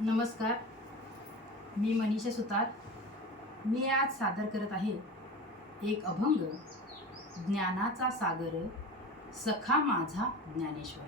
नमस्कार. मी मनीषा सुतार. मी आज सादर करत आहे एक अभंग ज्ञानाचा सागर सखा माझा ज्ञानेश्वर.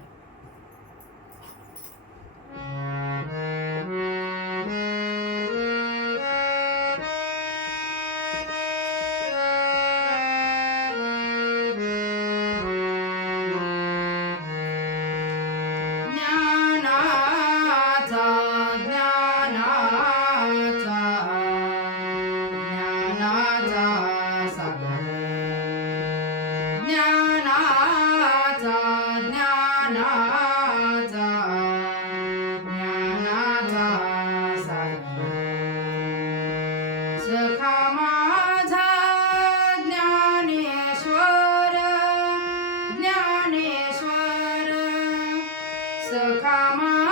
So come on.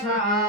छ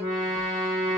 Mm-hmm.